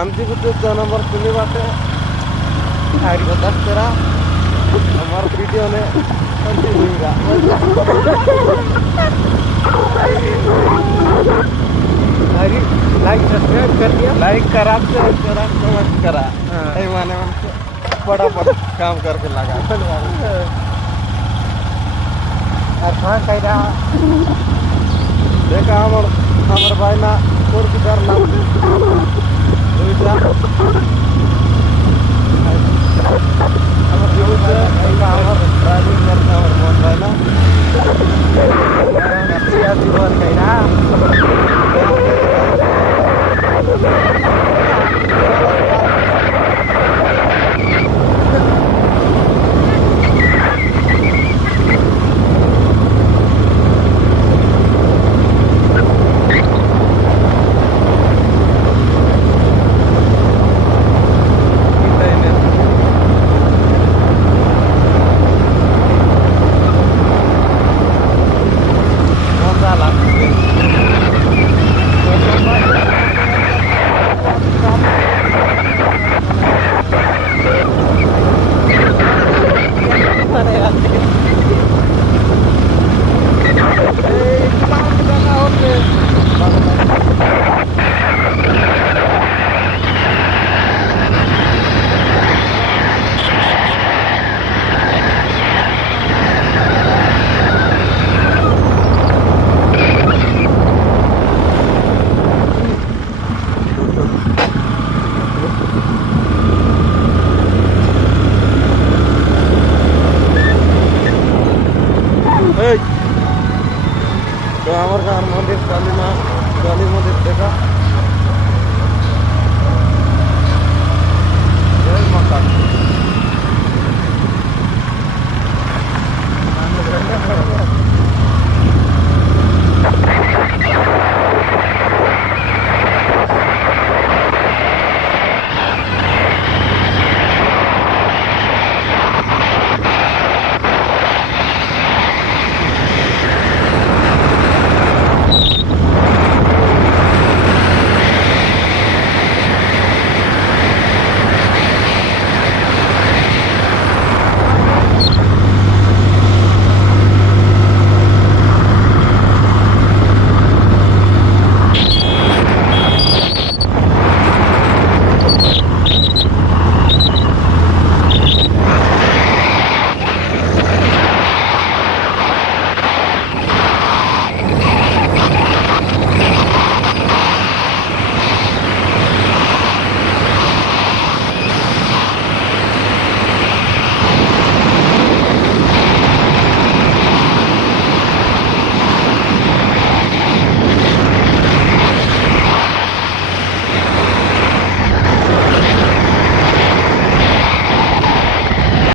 आमची कुठे 2 नंबर खुली बाटे आरी बता तेरा हमारा वीडियो ने कंटिन्यू हुईगा आरी लाइक सब्सक्राइब कर दिया लाइक करा कमेंट करा माने बड़ा काम करके लगा देखा हमारे भाई ना और की डर लग